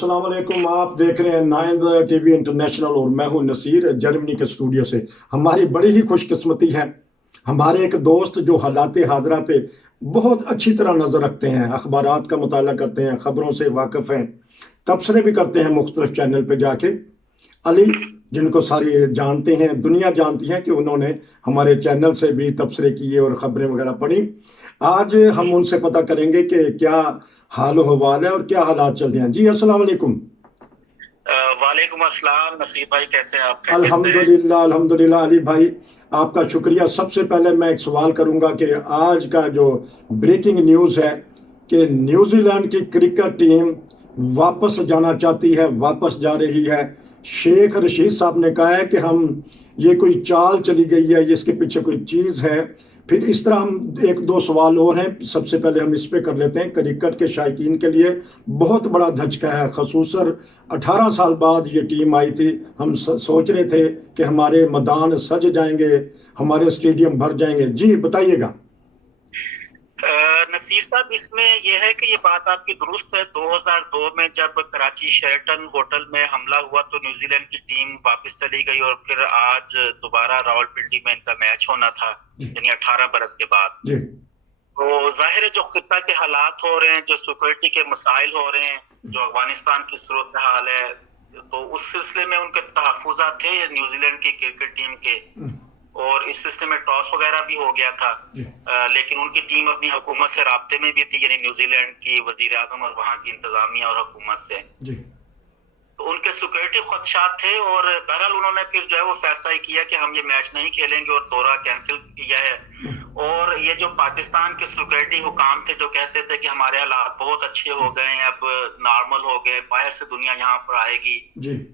अस्सलाम वालेकुम। आप देख रहे हैं नाइन टीवी इंटरनेशनल और मैं हूं नसीर जर्मनी के स्टूडियो से। हमारी बड़ी ही खुशकिस्मती है, हमारे एक दोस्त जो हालात हाजरा पे बहुत अच्छी तरह नज़र रखते हैं, अखबारात का मुताला करते हैं, ख़बरों से वाकिफ़ हैं, तबसरे भी करते हैं मुख्तलिफ चैनल पे जाके। अली, जिनको सारी जानते हैं, दुनिया जानती है कि उन्होंने हमारे चैनल से भी तबसरे किए और ख़बरें वगैरह पढ़ी। आज हम उनसे पता करेंगे कि क्या हाल हवाल है और क्या हालात चल रहे हैं। जी अस्सलाम वालेकुम। वालेकुम अस्सलाम। नसीब भाई कैसे हैं आप? खैरियत से हैं? अल्हम्दुलिल्लाह अल्हम्दुलिल्लाह। अली भाई, आपका शुक्रिया। सबसे पहले मैं एक सवाल करूंगा कि आज का जो ब्रेकिंग न्यूज़ है कि न्यूजीलैंड की क्रिकेट टीम वापस जाना चाहती है, वापस जा रही है। शेख रशीद साहब ने कहा है कि हम ये कोई चाल चली गई है, इसके पीछे कोई चीज़ है। फिर इस तरह हम एक दो सवाल और हैं, सबसे पहले हम इस पे कर लेते हैं। क्रिकेट के शायकीन के लिए बहुत बड़ा धचका है, खसूसन 18 साल बाद ये टीम आई थी। हम सोच रहे थे कि हमारे मैदान सज जाएंगे, हमारे स्टेडियम भर जाएंगे। जी बताइएगा। नसीर साहब, इसमें यह है कि ये बात आपकी दुरुस्त है। 2002 में जब कराची शेरटन होटल में हमला हुआ तो न्यूजीलैंड की टीम वापस चली गई और फिर आज दोबारा रावलपिंडी में इनका मैच होना था, यानी 18 बरस के बाद। तो जाहिर है जो खिता के हालात हो रहे हैं, जो सिक्योरिटी के मसाइल हो रहे हैं, जो अफगानिस्तान की सूरत हाल है, तो उस सिलसिले में उनके तहफुज़ात थे न्यूजीलैंड की क्रिकेट टीम के, और इस सिलसिले में टॉस वगैरह भी हो गया था। लेकिन उनकी टीम अपनी हुकूमत से राब्ते में भी थी, यानी न्यूजीलैंड की वजीर आजम और वहाँ की इंतजामिया और हुकूमत से। तो उनके सिक्योरिटी खदशात थे और बहरहाल उन्होंने फिर जो है वो फैसला किया कि हम ये मैच नहीं खेलेंगे और दौरा कैंसिल किया है। और ये जो पाकिस्तान के सिक्योरिटी हुकाम थे जो कहते थे कि हमारे हालात बहुत अच्छे हो गए हैं, अब नॉर्मल हो गए, बाहर से दुनिया यहाँ पर आएगी,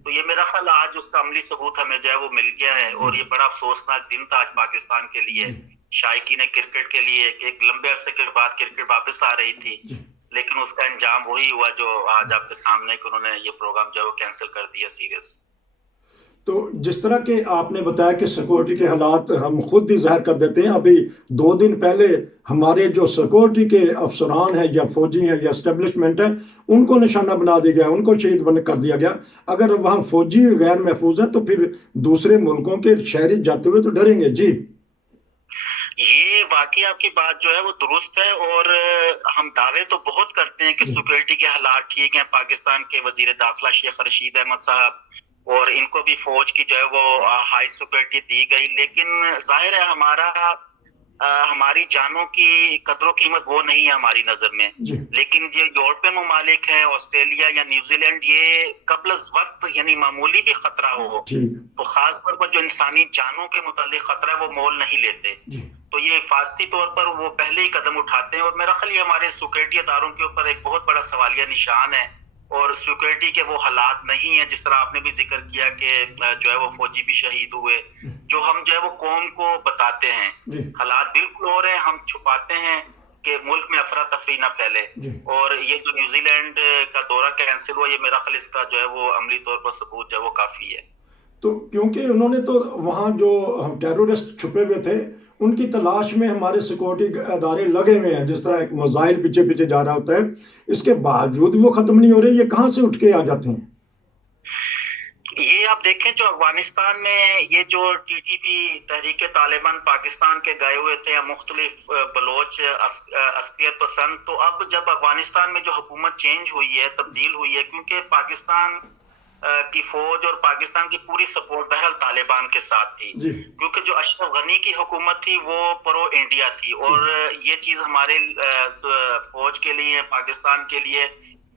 तो ये मेरा ख्याल आज उसका अमली सबूत हमें जो है वो मिल गया है। और ये बड़ा अफसोसनाक दिन था आज पाकिस्तान के लिए, शायकीन क्रिकेट के लिए। एक लंबे अरसे के बाद क्रिकेट वापस आ रही थी, लेकिन उसका अंजाम वही हुआ जो आज आपके सामने कि उन्होंने ये प्रोग्राम जो है वो कैंसिल कर दिया सीरियस। तो जिस तरह के आपने बताया कि सिक्योरिटी के हालात हम खुद ही जाहिर कर देते हैं। अभी 2 दिन पहले हमारे जो सिक्योरिटी के अफसरान हैं या फौजी हैं या एस्टेब्लिशमेंट है, उनको निशाना बना दिया गया, उनको शहीद बन कर दिया गया। अगर वहाँ फौजी गैर महफूज है तो फिर दूसरे मुल्कों के शहरी जाते हुए तो डरेंगे। जी, ये वाकई आपकी बात जो है वो दुरुस्त है। और हम दावे तो बहुत करते हैं कि सिक्योरिटी के हालात ठीक हैं। पाकिस्तान के वजीर दाखिला शेख रशीद अहमद साहब, और इनको भी फौज की जो है वो हाई सिक्योरिटी दी गई, लेकिन जाहिर है हमारी जानों की कदर कीमत वो नहीं है हमारी नजर में। लेकिन जो यूरोपियन ममालिक है, ऑस्ट्रेलिया या न्यूजीलैंड, ये कबल वक्त यानी मामूली भी खतरा हो तो खास तौर पर जो इंसानी जानों के मुतालिक खतरा है वो मोल नहीं लेते। तो ये हिफाजती तौर पर वो पहले ही कदम उठाते हैं। और मेरा ख्याल हमारे सिक्योरिटी अदारों के ऊपर एक बहुत बड़ा सवालिया निशान है। और सिक्योरिटी के वो हालात नहीं है जिस तरह आपने भी जिक्र किया कि जो है वो फौजी भी शहीद हुए, जो हम जो है वो कौम को बताते हैं। हालात बिल्कुल हो रहे हैं, हम छुपाते हैं कि मुल्क में अफरा तफरी ना फैले। और ये जो न्यूजीलैंड का दौरा कैंसिल हुआ, ये मेरा ख्याल इसका जो है वो अमली तौर पर सबूत जो है वो काफी है। तो क्योंकि उन्होंने तो वहाँ जो हम टेररिस्ट छुपे हुए थे उनकी तलाश में हमारे सिक्योरिटी अदारे लगे हुए हैं, जिस तरह एक मिसाइल पीछे पीछे जा रहा होता है, इसके बावजूद वो खत्म नहीं हो रहे। ये कहाँ से उठ के आ जाते हैं? ये आप देखें, जो अफगानिस्तान में ये जो टीटीपी तहरीक तालिबान पाकिस्तान के गए हुए थे या मुख्तलिफ बलोच अस्करियत पसंद, तो अब जब अफगानिस्तान में जो हुकूमत चेंज हुई है, तब्दील हुई है, क्योंकि पाकिस्तान की फौज और पाकिस्तान की पूरी सपोर्ट बहरहाल तालिबान के साथ थी, क्योंकि जो अशरफ गनी की हुकूमत थी वो प्रो इंडिया थी। और ये चीज हमारे फौज के लिए, पाकिस्तान के लिए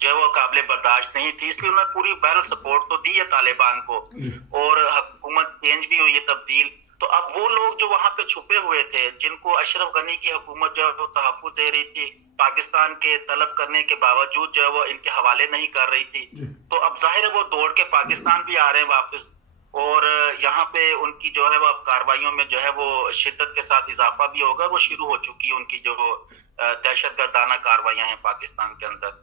जो है वो काबिल बर्दाश्त नहीं थी, इसलिए उन्होंने पूरी बहरहाल सपोर्ट तो दी है तालिबान को। और हुकूमत चेंज भी हुई है, तब्दील। तो अब वो लोग जो वहां पे छुपे हुए थे, जिनको अशरफ गनी की हुकूमत जो है वो तहफ्फुज़ दे रही थी, पाकिस्तान के तलब करने के बावजूद जो है वो इनके हवाले नहीं कर रही थी, तो अब जाहिर है वो दौड़ के पाकिस्तान भी आ रहे हैं वापस। और यहाँ पे उनकी जो है वो अब कार्रवाइयों में जो है वो शिद्दत के साथ इजाफा भी होगा। वो शुरू हो चुकी है उनकी जो दहशतगर्दाना कार्रवाइयां हैं पाकिस्तान के अंदर।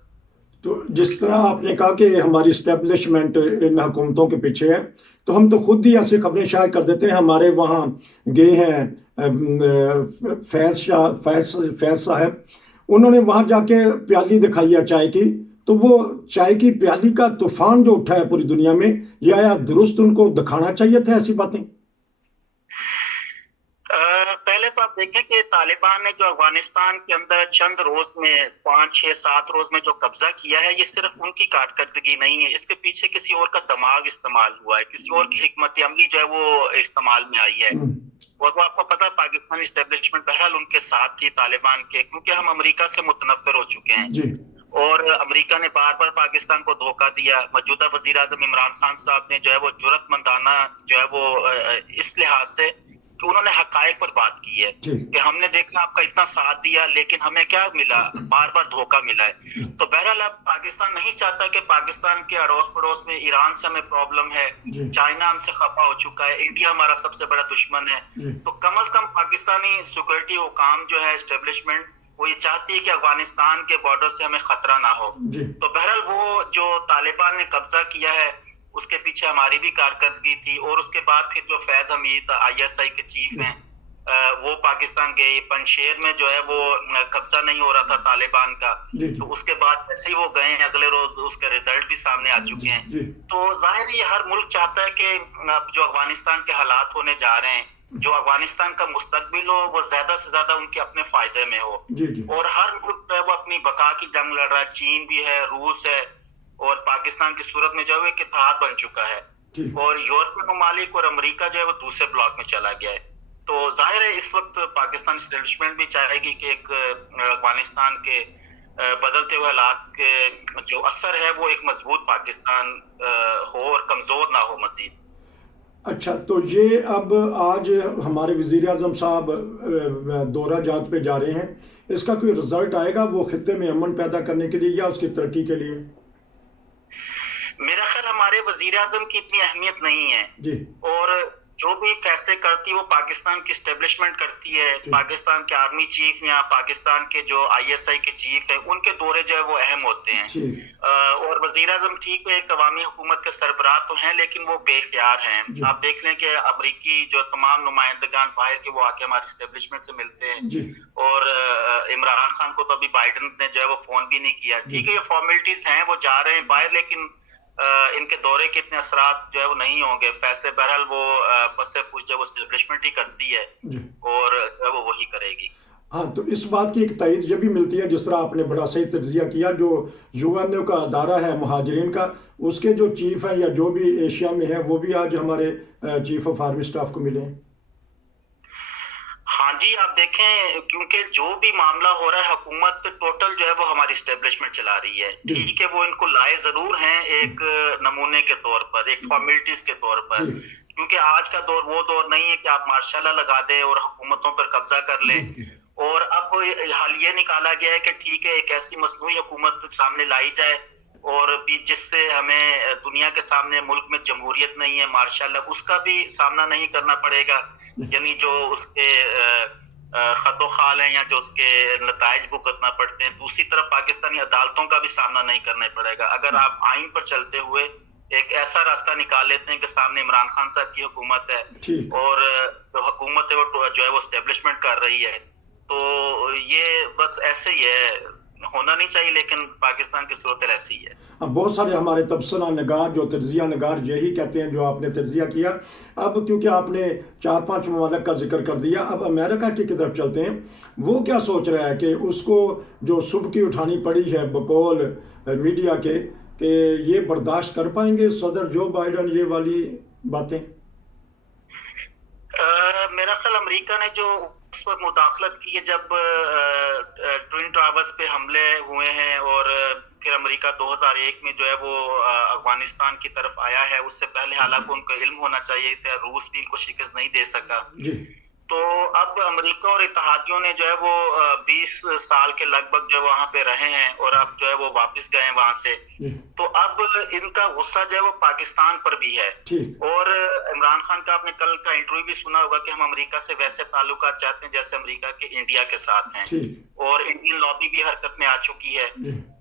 तो जिस तरह आपने कहा कि हमारी इस्टेब्लिशमेंट इन हुकूमतों के पीछे है, तो हम तो खुद ही ऐसी खबरें शायद कर देते हैं। हमारे वहाँ गए हैं फैज साहब, उन्होंने वहाँ जाके प्याली दिखाई है चाय की, तो वो चाय की प्याली का तूफान जो उठा है पूरी दुनिया में, ये आया दुरुस्त उनको दिखाना चाहिए था ऐसी बातें? पहले तो आप देखें कि तालिबान ने जो अफगानिस्तान के अंदर चंद रोज में 5, 6, 7 रोज में जो कब्जा किया है, ये सिर्फ उनकी कारकर्दगी नहीं है, इसके पीछे किसी और का दिमाग इस्तेमाल हुआ है, किसी और की हिकमत अमली जो है वो इस्तेमाल में आई है। और वो आपको पता है पाकिस्तान इस्टेब्लिशमेंट बहरहाल उनके साथ थी तालिबान के, क्योंकि हम अमेरिका से मुतनफिर हो चुके हैं जी। और अमेरिका ने बार बार पाकिस्तान को धोखा दिया। मौजूदा वजीर आजम इमरान खान साहब ने जो है वो जुर्रतमंदाना जो है वो इस लिहाज से कि उन्होंने हकायक पर बात की है कि हमने देखा आपका इतना साथ दिया, लेकिन हमें क्या मिला, बार बार धोखा मिला है। तो बहरहाल अब पाकिस्तान नहीं चाहता कि पाकिस्तान के अड़ोस पड़ोस में ईरान से हमें प्रॉब्लम है, चाइना हमसे खफा हो चुका है, इंडिया हमारा सबसे बड़ा दुश्मन है। तो कम से कम पाकिस्तानी सिक्योरिटी हुकाम जो है एस्टेब्लिशमेंट, वो ये चाहती है कि अफगानिस्तान के बॉर्डर से हमें खतरा ना हो। तो बहरहाल वो जो तालिबान ने कब्जा किया है उसके पीछे हमारी भी कारकर्दगी थी। और उसके बाद फिर जो फैज हमीद ISI के चीफ हैं, वो पाकिस्तान गए, पंशेर में जो है वो कब्जा नहीं हो रहा था तालिबान का, तो उसके बाद जैसे ही वो गए हैं अगले रोज उसके रिजल्ट भी सामने आ चुके हैं। तो जाहिर है हर मुल्क चाहता है कि जो अफगानिस्तान के हालात होने जा रहे हैं, जो अफगानिस्तान का मुस्तकबिल हो, वो ज्यादा से ज्यादा उनके अपने फायदे में हो। और हर मुल्क जो है वो अपनी बका की जंग लड़ रहा है, चीन भी है, रूस है, और पाकिस्तान की सूरत में जो है एक इत्तेहाद बन चुका है, और यूरोपीय ममालिक और अमेरिका जो है वो दूसरे ब्लॉक में चला गया है। तो जाहिर है इस वक्त पाकिस्तान एस्टेब्लिशमेंट भी चाहेगी कि एक अफगानिस्तान के बदलते हुए हालात के जो असर है वो एक मजबूत पाकिस्तान हो और कमजोर ना हो मजीद। अच्छा, तो ये अब आज हमारे वजीर आजम साहब दौरा जात पे जा रहे हैं, इसका कोई रिजल्ट आएगा वो खित्ते में अमन पैदा करने के लिए या उसकी तरक्की के लिए? मेरा ख्याल हमारे वजीर आजम की इतनी अहमियत नहीं है जी। और जो भी फैसले करती है वो पाकिस्तान की एस्टेब्लिशमेंट करती है। पाकिस्तान के आर्मी चीफ या पाकिस्तान के जो ISI के चीफ है, उनके दौरे जो है वो अहम होते हैं। और वजीर आजम ठीक है, एक अवामी हुकूमत के सरबराह तो हैं, लेकिन वो बेख्तियार हैं। आप देख लें कि अमरीकी जो तमाम नुमाइंदगान बाहर के वो आके हमारे एस्टेब्लिशमेंट से मिलते हैं, और इमरान खान को तो अभी बाइडन ने जो है वो फोन भी नहीं किया। ठीक है, ये फॉर्मेलिटीज हैं, वो जा रहे हैं बाहर, लेकिन इनके दौरे के इतने असरात जो है वो नहीं होंगे। फैसले बहरहाल वो बस से पूछ जो वो एस्टेब्लिशमेंट ही करती है और वो वही करेगी। हाँ, तो इस बात की एक तायद ये भी मिलती है, जिस तरह आपने बड़ा सही तज्जिया किया, जो UN का अदारा है मुहाजिरीन का, उसके जो चीफ हैं या जो भी एशिया में है वो भी आज हमारे चीफ ऑफ आर्मी स्टाफ को मिले हैं। हाँ जी, आप देखें क्योंकि जो भी मामला हो रहा है हुकूमत टोटल जो है वो हमारी एस्टेब्लिशमेंट चला रही है। ठीक है, वो इनको लाए जरूर हैं एक नमूने के तौर पर, एक फॉर्मेलिटीज के तौर पर, क्योंकि आज का दौर वो दौर नहीं है कि आप मार्शाला लगा दें और हुकूमतों पर कब्जा कर लें। और अब हाल ये निकाला गया है कि ठीक है, एक ऐसी मसनूई हुकूमत सामने लाई जाए और भी जिससे हमें दुनिया के सामने मुल्क में जमहूरियत नहीं है मार्शाल्लाह, उसका भी सामना नहीं करना पड़ेगा, यानी जो उसके खतो खाल हैं या जो उसके नताइज भुगतना पड़ते हैं। दूसरी तरफ पाकिस्तानी अदालतों का भी सामना नहीं करना पड़ेगा। अगर आप आइन पर चलते हुए एक ऐसा रास्ता निकाल लेते हैं कि सामने इमरान खान साहब की हुकूमत है और जो हुकूमत है वो जो है वो एस्टेब्लिशमेंट कर रही है, तो ये बस ऐसे ही है, होना नहीं चाहिए, लेकिन पाकिस्तान की सूरत ऐसी है। बहुत सारे हमारे तबसरा नगार जो तज्जिया नगार यही कहते हैं जो आपने तज्जिया किया। अब क्योंकि आपने 4-5 ममालिक का जिक्र कर दिया, अब अमेरिका की तरफ चलते हैं। वो क्या सोच रहा है कि उसको जो सुबकी उठानी पड़ी है बकौल मीडिया के कि ये बर्दाश्त कर पाएंगे सदर जो बाइडन ये वाली बातें? मेरा ख्याल अमेरिका ने जो उस वक्त मुदाखलत की है जब ट्विन टावर्स पे हमले हुए हैं, और फिर अमेरिका 2001 में जो है वो अफगानिस्तान की तरफ आया है, उससे पहले हालांकि उनको इल्म होना चाहिए था, रूस भी इनको शिकस्त नहीं दे सका। तो अब अमेरिका और इत्तेहादियों ने जो है वो 20 साल के लगभग जो वहां पे रहे हैं और अब जो है वो वापस गए वहां से। तो अब इनका गुस्सा जो है वो पाकिस्तान पर भी है। और इमरान खान का आपने कल का इंटरव्यू भी सुना होगा कि हम अमेरिका से वैसे ताल्लुकात चाहते हैं जैसे अमेरिका के इंडिया के साथ हैं, और इंडियन लॉबी भी हरकत में आ चुकी है।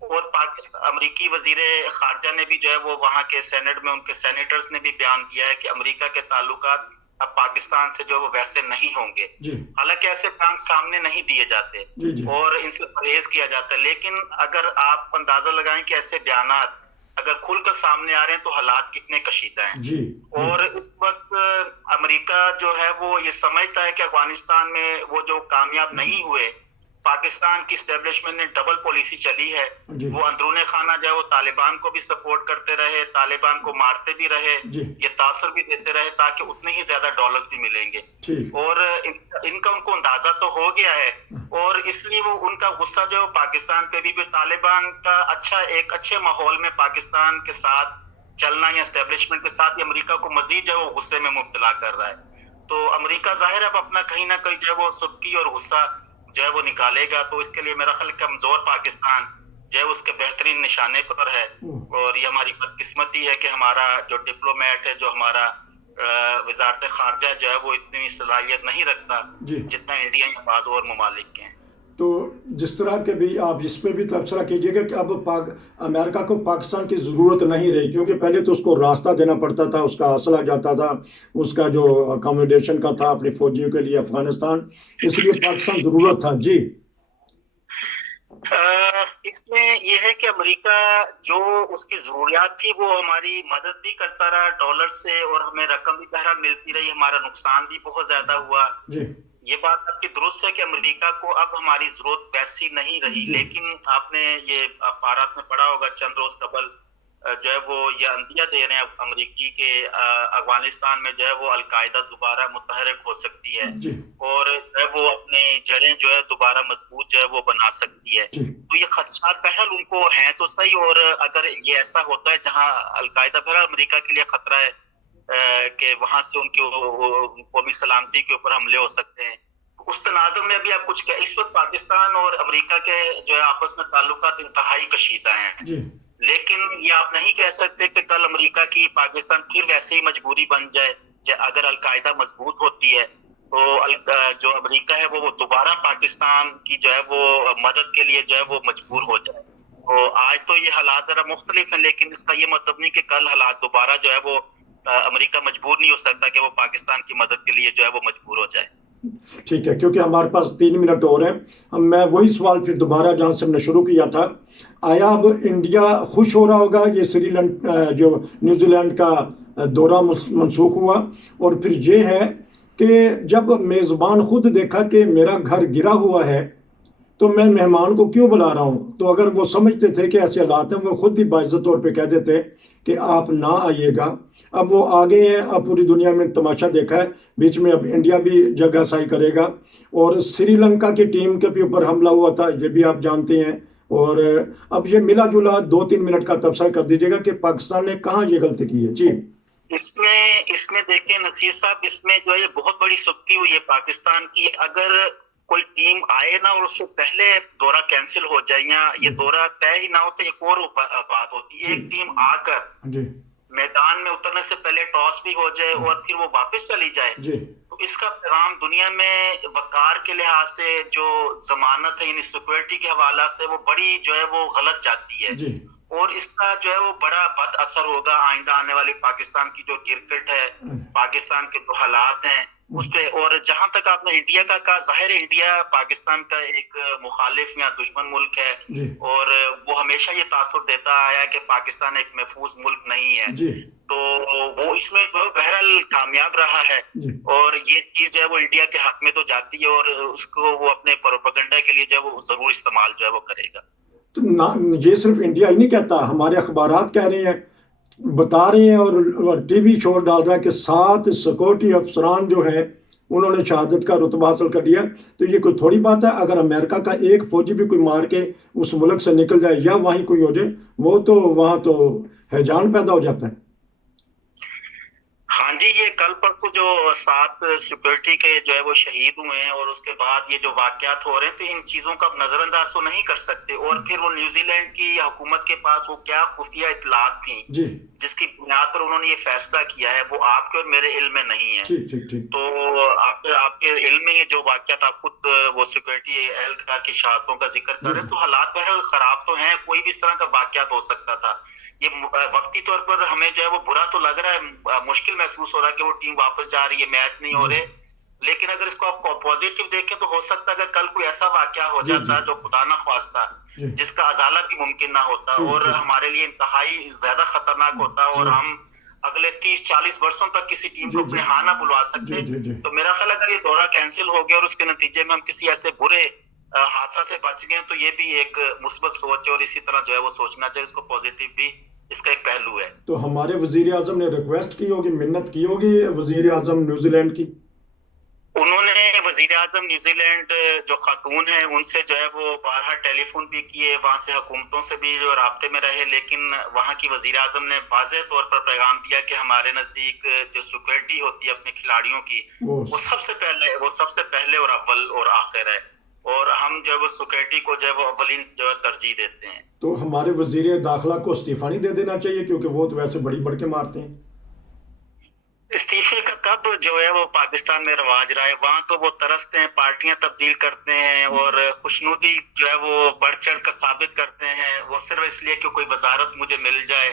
और पाकिस्तान अमेरिकी वजीर खारजा ने भी जो है वो वहां के सेनेट में उनके सेनेटर्स ने भी बयान किया है कि अमेरिका के ताल्लुकात अब पाकिस्तान से जो वो वैसे नहीं होंगे। जी हालांकि ऐसे बयान सामने नहीं दिए जाते जी जी और इनसे परहेज किया जाता है, लेकिन अगर आप अंदाजा लगाएं कि ऐसे बयानात अगर खुलकर सामने आ रहे हैं तो हालात कितने कशीदा हैं। जी जी और इस वक्त अमेरिका जो है वो ये समझता है कि अफगानिस्तान में वो जो कामयाब नहीं हुए, पाकिस्तान की स्टैब्लिशमेंट ने डबल पॉलिसी चली है। जी वो अंदरूने खाना जो है वो तालिबान को भी सपोर्ट करते रहे, तालिबान को मारते भी रहे, जी ये तासर भी देते रहे ताकि उतने ही ज्यादा डॉलर्स भी मिलेंगे। ठीक और इनका उनको अंदाजा तो हो गया है और इसलिए वो उनका गुस्सा जो है पाकिस्तान पे भी तालिबान का एक अच्छे माहौल में पाकिस्तान के साथ चलना या एस्टेब्लिशमेंट के साथ ही अमेरिका को मजीद जो है वो गुस्से में मुब्तला कर रहा है। तो अमेरिका जाहिर है अब अपना कहीं ना कहीं जो है वो सुबकी और गुस्सा जो है वो निकालेगा। तो इसके लिए मेरा ख्याल कमजोर पाकिस्तान जो है उसके बेहतरीन निशाने पर है। और ये हमारी बदकिस्मती है कि हमारा जो डिप्लोमेट है, जो हमारा वजारत खारजा जो है वो इतनी सलाहियत नहीं रखता जी जितना इंडिया या बाज़ और ममालिक के हैं। तो जिस तरह के भी आप इस पे भी तबसरा कीजिएगा कि अब अमेरिका को पाकिस्तान की ज़रूरत नहीं रही, क्योंकि पहले तो उसको रास्ता देना पड़ता था, उसका असला जाता था, उसका जो अकोमोडेशन का था अपने फौजियों के लिए अफगानिस्तान, इसलिए पाकिस्तान ज़रूरत था। जी इसमें यह है कि अमेरिका जो उसकी जरूरियात थी वो हमारी मदद भी करता रहा डॉलर से और हमें रकम भी बहरहाल मिलती रही, हमारा नुकसान भी बहुत ज्यादा हुआ। जी ये बात आपकी दुरुस्त है कि अमेरिका को अब हमारी जरूरत वैसी नहीं रही, जी लेकिन आपने ये अखबारात में पढ़ा होगा चंद रोज कबल जो है वो ये अंदिया दे रहे हैं अमरीकी के अफगानिस्तान में जो है वो अलकायदा दोबारा मुतहरक हो सकती है जी और जो है वो अपनी जड़ें जो है दोबारा मजबूत जो है वो बना सकती है। जी तो ये खदशात बहरहाल उनको हैं तो सही, और अगर ये ऐसा होता है जहां अलकायदा बहरहाल अमेरिका के लिए खतरा है कि वहां से उनकी कौमी सलामती के ऊपर हमले हो सकते हैं, उस तनाजुर में भी आप कुछ इस वक्त पाकिस्तान और अमेरिका के जो है आपस में ताल्लुकात इंतहाई कशीदा हैं। जी लेकिन ये आप नहीं कह सकते कि कल अमेरिका की पाकिस्तान फिर वैसे ही मजबूरी बन जाए। अगर अलकायदा मजबूत होती है तो जो अमेरिका है वो दोबारा पाकिस्तान की जो है वो मदद के लिए जो है वो मजबूर हो जाए। तो आज तो ये हालात जरा मुख्तलिफ हैं, लेकिन इसका ये मतलब नहीं कि कल हालात दोबारा जो है वो अमेरिका मजबूर नहीं हो सकता कि वो पाकिस्तान की मदद के लिए जो है वो मजबूर हो जाए। ठीक है, क्योंकि हमारे पास 3 मिनट और हैं। मैं वही सवाल फिर दोबारा जहाँ से हमने शुरू किया था, आया अब इंडिया खुश हो रहा होगा ये श्रीलंका जो न्यूजीलैंड का दौरा मनसूख हुआ, और फिर ये है कि जब मेज़बान खुद देखा कि मेरा घर गिरा हुआ है तो मैं मेहमान को क्यों बुला रहा हूँ, तो अगर वो समझते थे कि ऐसे हालात हैं वो खुद ही बाइज्जत तौर पे कह देते कि आप ना आइएगा। अब वो आ गए हैं, अब पूरी दुनिया में तमाशा देखा है, बीच में अब इंडिया भी जगह साई करेगा। और श्रीलंका की टीम के भी ऊपर हमला हुआ था, ये भी आप जानते हैं। और अब ये मिला जुला 2-3 मिनट का तबसरा कर दीजिएगा कि पाकिस्तान ने कहाँ ये गलती की है। जी इसमें देखें नसीर साहब, इसमें जो है ये बहुत बड़ी सुबकी हुई है पाकिस्तान की। अगर कोई टीम आए ना और उससे पहले दौरा कैंसिल हो जाए या ये दौरा तय ही ना हो तो एक और बात होती है। एक टीम आकर मैदान में उतरने से पहले टॉस भी हो जाए और फिर वो वापस चली जाए, तो इसका पैगाम दुनिया में वकार के लिहाज से जो जमानत है यानी सिक्योरिटी के हवाला से वो बड़ी जो है वो गलत जाती है और इसका जो है वो बड़ा बद असर होगा आइंदा आने वाली पाकिस्तान की जो क्रिकेट है, पाकिस्तान के जो हालात हैं उस पे। और जहां तक आपने इंडिया का कहा, जाहिर है इंडिया पाकिस्तान का एक मुखालिफ या दुश्मन मुल्क है और वो हमेशा ये तासुर देता आया है कि पाकिस्तान एक महफूज मुल्क नहीं है, तो वो इसमें बहरहाल कामयाब रहा है और ये चीज जो है वो इंडिया के हक में तो जाती है और उसको वो अपने प्रोपेगेंडा के लिए जो है वो जरूर इस्तेमाल जो है वो करेगा। तो ना ये सिर्फ इंडिया ही नहीं कहता, हमारे अखबारात कह रहे हैं, बता रहे हैं और टीवी शो डाल रहा है कि 7 सिक्योरिटी अफसरान जो हैं उन्होंने शहादत का रुतबा हासिल कर लिया। तो ये कोई थोड़ी बात है, अगर अमेरिका का एक फौजी भी कोई मार के उस मुल्क से निकल जाए या वहीं कोई हो जाए, वो तो वहां तो हैजान पैदा हो जाता है। हाँ जी, ये कल परसों जो 7 सिक्योरिटी के जो है वो शहीद हुए हैं और उसके बाद ये जो वाकयात हो रहे हैं, तो इन चीजों का नजरअंदाज तो नहीं कर सकते। और फिर वो न्यूजीलैंड की हुकूमत के पास वो क्या खुफिया इतलात थी जिसकी बुनियाद पर उन्होंने ये फैसला किया है, वो आपके और मेरे इल्म में नहीं है। तो आपके इल्म में ये जो वाकयात आप खुद वो सिक्योरिटी एहलकार की शहादतों का जिक्र कर रहे हैं, तो हालात बहरहाल खराब तो हैं, कोई भी इस तरह का वाकयात हो सकता था। ये वक्ती तौर पर हमें जो है वो बुरा तो लग रहा है, मुश्किल महसूस हो रहा है कि वो टीम वापस जा रही है, मैच नहीं हो रहे। लेकिन अगर इसको आप पॉजिटिव देखें तो हो सकता है अगर कल कोई ऐसा वाकया हो जी, जाता जी। जो खुदा ना ख्वास्ता जी। जिसका अजाला भी मुमकिन ना होता जी, और जी। हमारे लिए इंतहाई ज्यादा खतरनाक होता और जी। हम अगले 30-40 वर्षों तक किसी टीम जी, को जी। अपने यहाँ ना बुलवा जी, सकते। जी, जी। तो मेरा ख्याल है अगर ये दौरा कैंसिल हो गया और उसके नतीजे में हम किसी ऐसे बुरे हादसा से बच गए तो ये भी एक मुस्बत सोच है और इसी तरह जो है वो सोचना चाहिए, इसको पॉजिटिव भी इसका एक पहलू है। तो हमारे वजीर आजम ने रिक्वेस्ट की होगी, मिन्नत की होगी वजीर आजम न्यूजीलैंड की। उन्होंने वजीर आजम न्यूजीलैंड जो खातून है उनसे जो है वो बारहा टेलीफोन भी किए, वहां से हुकूमतों से भी जो राब्ते में रहे, लेकिन वहां की वजीर आजम ने वाज़ेह तौर पर पैगाम दिया कि हमारे नजदीक जो सिक्योरिटी होती है अपने खिलाड़ियों की वो सबसे पहले और अव्वल और आखिर है और हम जो है वो सिक्योरिटी को जो है वो अव्वलीन जो है तरजीह देते हैं। तो हमारे वजीर दाखिला को इस्तीफा नहीं दे देना चाहिए, क्योंकि वो तो वैसे बड़ी बढ़ के मारते हैं। इस्तीफे का कब जो है वो पाकिस्तान में रवाज रहा है, वहां तो वो तरसते हैं, पार्टियां तब्दील करते हैं और खुशनुदी जो है वो बढ़ चढ़ कर साबित करते हैं, वो सिर्फ इसलिए कि कोई वजारत मुझे मिल जाए।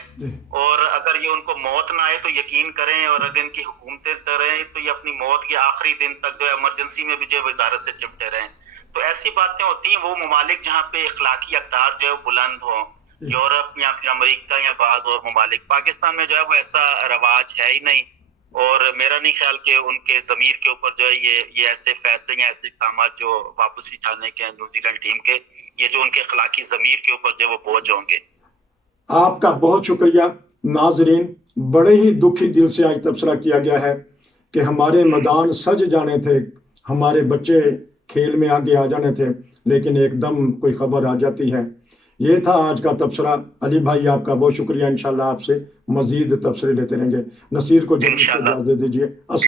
और अगर ये उनको मौत ना आए तो यकीन करें, और अगर इनकी हुकूमतें रहें तो ये अपनी मौत के आखिरी दिन तक जो है इमरजेंसी में भी जो है वजारत से चिपटे रहें। तो ऐसी बातें होती हैं वो ममालिक जहाँ पे इखलाकी अक़दार जो है बुलंद हो, यूरोप या फिर अमेरिका या बाज़ और ममालिक। पाकिस्तान में जो है वो ऐसा रवाज है ही नहीं और मेरा नहीं ख्याल कि उनके ज़मीर के ऊपर जो है ये ऐसे फैसले या ऐसे काम जो वापसी जाने के न्यूजीलैंड टीम के, ये जो उनके अखलाकी ज़मीर के ऊपर जो है वो बोझ होंगे। आपका बहुत शुक्रिया नाजरीन, बड़े ही दुखी दिल से आज तबसरा किया गया है कि हमारे मैदान सज जाने थे, हमारे बच्चे खेल में आगे आ जाने थे, लेकिन एकदम कोई खबर आ जाती है। ये था आज का तबसरा। अली भाई आपका बहुत शुक्रिया, इंशाल्लाह आपसे मजीद तबसरे लेते रहेंगे। नसीर को जल्दी से इजाज़त दीजिए।